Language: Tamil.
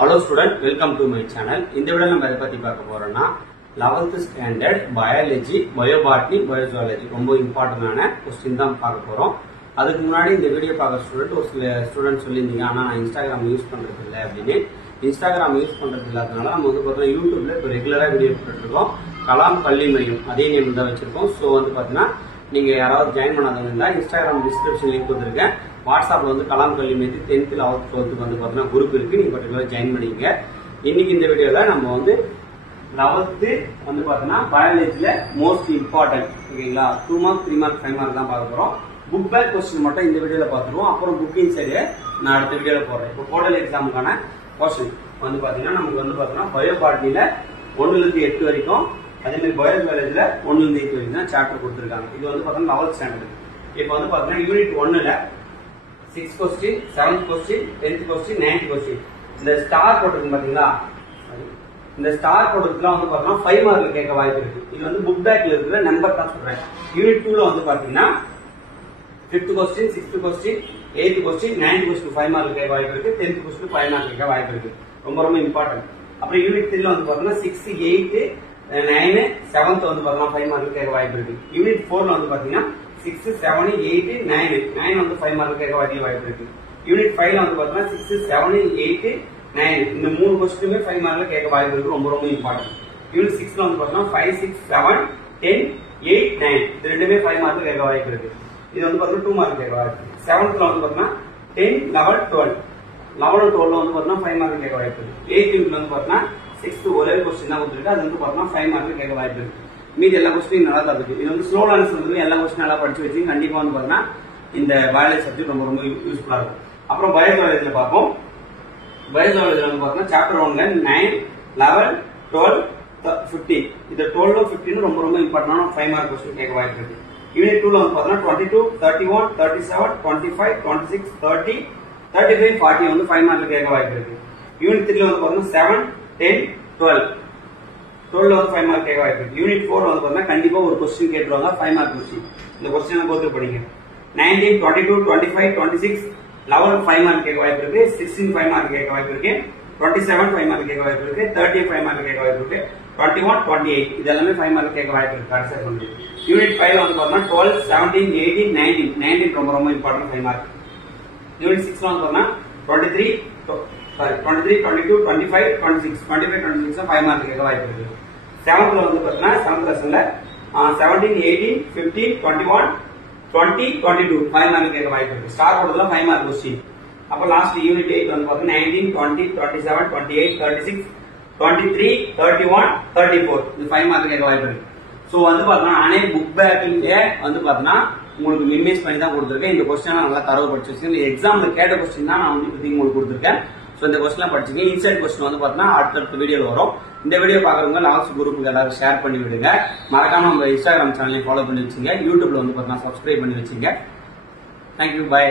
Hello student, welcome to my channel. இந்த வீடியோல நம்ம எதை பத்தி பார்க்க போறோம்னா 11th ஸ்டாண்டர்ட் பயாலஜி, பயோபாட்னி, பயோசுவாலஜி ரொம்ப இம்பார்ட்டன்டான क्वेश्चन தான் பார்க்க போறோம். அதுக்கு முன்னாடி இந்த வீடியோ பார்க்க ஸ்டூடண்ட் ஒரு சில ஸ்டூடண்ட் சொல்லியிருந்தீங்க, ஆனா நான் இன்ஸ்டாகிராம் யூஸ் பண்றது இல்லை அப்படின்னு. இன்ஸ்டாகிராம் யூஸ் பண்றது இல்லாதனால நம்ம வந்து பார்த்தீங்கன்னா யூடியூப்ல இப்போ ரெகுலரா வீடியோ போட்டுருக்கோம். கலாம் கல்வி மையம் அதே நேம் தான் வச்சிருக்கோம். ஸோ வந்து பார்த்தீங்கன்னா நீங்க யாராவது ஜாயின் பண்ணாதவங்க இருந்தால் இன்ஸ்டாகிராம் டிஸ்கிரிப்ஷன் லிங்க் கொடுத்துருக்கேன். வாட்ஸ்அப்ல வந்து கலாம் கல்வி மையத்துக்கு 10th 11th 12th வந்து பார்த்தீங்கன்னா குரூப் இருக்கு. நீங்க பர்டிகுலர் ஜாயின் பண்ணிக்கங்க. இன்னைக்கு இந்த வீடியோல நம்ம வந்து 11th வந்து பார்த்தீங்கன்னா பயாலஜில மோஸ்ட் இம்பார்ட்டன்ட் ஓகேங்களா, 2 மார்க் 3 மார்க் 5 மார்க் தான் பார்க்க போறோம். புக் பேக் கொஸ்டின் மட்டும் இந்த வீடியோல பார்த்துருவோம். அப்புறம் புக்கிங் சைடு நான் அடுத்த வீடியோல போடுறேன். இப்போ போர்டல் எக்ஸாமுக்கான கொஸ்டின் வந்து பாத்தீங்கன்னா நமக்கு வந்து பாத்தீங்கன்னா பயோபாட்னில 1 ல இருந்து 8 வரைக்கும், அதே மாதிரி பயோசுவாலஜில 1 ல இருந்து 8 வரைக்கும் தான் சாப்டர் கொடுத்துருக்காங்க. இது வந்து பாத்தீங்கன்னா 11th ஸ்டாண்டர்ட். இப்போ வந்து பாத்தீங்கன்னா யூனிட் 1ல 6 question, 7th question, 10th question, 9th question. இந்த ஸ்டார் போட்டிருக்கு பாத்தீங்களா, இந்த ஸ்டார் போட்டதுக்குலாம் வந்து பாத்தீங்கன்னா 5 மார்க்ல கேட்க வாய்ப்பு இருக்கு. இது வந்து புக் பேக்ல இருக்கிற நம்பர் தான் சொல்றேன். யூனிட் 2ல வந்து பாத்தீங்கன்னா 5th question, 6th question, 8th question, 9th question 5 mark கேட்க வாய்ப்பு இருக்கு. 10th கொஸ்டின் 5 மார்க் கேட்க வாய்ப்பு இருக்கு. ரொம்ப ரொம்ப இம்பார்ட்டன்ட். அப்புறம் யூனிட் 3ல வந்து பாத்தீங்கன்னா 6, 8, 9, 7th வந்து பாத்தீங்கன்னா 5 மார்க் கேட்க வாய்ப்பு இருக்கு. யூனிட் 4ல வந்து பாத்தீங்கன்னா 6, 7, 8, 9 வந்து 5 மார்க் கேட்க வாய்ப்பு இருக்கு. யூனிட் 5ல வந்து பாத்தீங்கன்னா 6, 7, 8, 9 இந்த 3 கொஸ்டினுமே 5 மார்க்ல கேட்க வாய்ப்பு இருக்கு. ரொம்ப ரொம்ப இம்பார்ட்டன்ட். யூனிட் 6ல வந்து பாத்தீங்கன்னா 5, 6, 7, 10, 8, 9 இது ரெண்டுமே 5 மார்க் கேட்க வாய்ப்பு இருக்கு. இது வந்து பாத்தீங்கன்னா 2 மார்க் கேட்க வாய்ப்பு இருக்கு. 7th வந்து பாத்தீங்கன்னா 10, 11, 12 11, 12 வந்து பாத்தீங்கன்னா 5 மார்க் கேட்க வாய்ப்பு இருக்கு. 8th யூனிட்ல வந்து பாத்தீங்கன்னா 6th ஒரே கொஸ்டின் தான் கொடுத்துருக்கு. அது வந்து பாத்தீங்கன்னா 5 மார்க் கேட்க வாய்ப்பு இருக்கு. மீதி எல்லா கொஸ்டின் நல்லா தான் இருக்கு. இது வந்து ஸ்லோ லேர்னர்ஸ் வந்து எல்லா கொஸ்டின் நல்லா படிச்சு வச்சு கண்டிப்பா வந்து பாத்தீங்கன்னா இந்த பயாலஜி சப்ஜெக்ட் ரொம்ப ரொம்ப யூஸ்ஃபுல்லா இருக்கும். அப்புறம் பயோசுவாலஜில பார்ப்போம். பயோசுவாலஜில வந்து பாத்தீங்கன்னா சாப்டர் 1ல 9, 11, 12, 15 இது 12, 15 ரொம்ப ரொம்ப இம்பார்ட்டன்டான 5 மார்க் கொஸ்டின் கேட்க வாய்ப்பு இருக்கு. யூனிட் 2ல வந்து பாத்தீங்கன்னா 22, 31, 37, 25, 26, 30, 35, 40 வந்து 5 மார்க் கேட்க வாய்ப்பு இருக்கு. யூனிட் 3ல வந்து பாத்தீங்கன்னா 7, 10, 12 வந்து 5 மார்க் கேட்க வாய்ப்பு இருக்கு. யூனிட் 4 வந்து பாத்தீங்கன்னா கண்டிப்பா ஒரு கொஸ்டின் கேட்டுருவாங்க 5 மார்க் கொஸ்டின். இந்த கொஸ்டினை போட்டு படிங்க. 19, 22, 25, 26, 11 5 மார்க் கேட்க வாய்ப்பு இருக்கு. 16 5 மார்க் கேட்க வாய்ப்பு இருக்கு. 27 5 மார்க் கேட்க வாய்ப்பு இருக்கு. 30 5 மார்க் கேட்க வாய்ப்பு இருக்கு. 21, 28 இது எல்லாமே 5 மார்க் கேட்க வாய்ப்பு இருக்கு. கரெக்டா சொல்லுங்க. யூனிட் 5ல வந்து பாத்தீங்கன்னா 12, 17, 18, 19 ரொம்ப ரொம்ப இம்பார்ட்டன்ட் 5 மார்க். யூனிட் 6ல வந்து பாத்தீங்கன்னா 23, 22, 25, 26 5 மார்க் கேட்க வாய்ப்பு இருக்கு. 7th வந்து பாத்தீங்கன்னா 7th லெசன்ல 17, 18, 15, 21, 20, 22 5 மார்க் கேட்க வாய்ப்பு இருக்கு. ஸ்டார் போடுறதுல 5 மார்க் கொஸ்டின். அப்ப லாஸ்ட் யூனிட் 8 வந்து பாத்தீங்கன்னா 19, 20, 27, 28, 36, 23, 31, 34 இது 5 மார்க் கேட்க வாய்ப்பு இருக்கு. சோ வந்து பாத்தீங்கன்னா நானே புக் பேக்கிங்ல வந்து பாத்தீங்கன்னா உங்களுக்கு மினிமைஸ் பண்ணி தான் கொடுத்துருக்கேன். இந்த கொஸ்டின் நல்லா தரவு படிச்சு வச்சு இந்த எக்ஸாம்ல கேட்ட கொஸ்டின் தான் நான் வந்து இப்போதைக்கு உங்களுக்கு கொடுத்துருக்கேன். சோ இந்த கொஸ்டின் படிச்சுங்க. இன்சைட் கொஸ்டின் வந்து பாத்தீங்கன்னா அடுத்த வீடியோல வரும். இந்த வீடியோ பாக்குறவங்க லாஸ்ட் குரூப்புக்கு எல்லாரும் ஷேர் பண்ணி விடுங்க. மறக்காம நம்ம இன்ஸ்டாகிராம் சேனலையும் ஃபாலோ பண்ணி வச்சுங்க. யூடியூப்ல வந்து பாத்தீங்கன்னா சப்ஸ்கிரைப் பண்ணி வச்சுங்க. Thank you, by.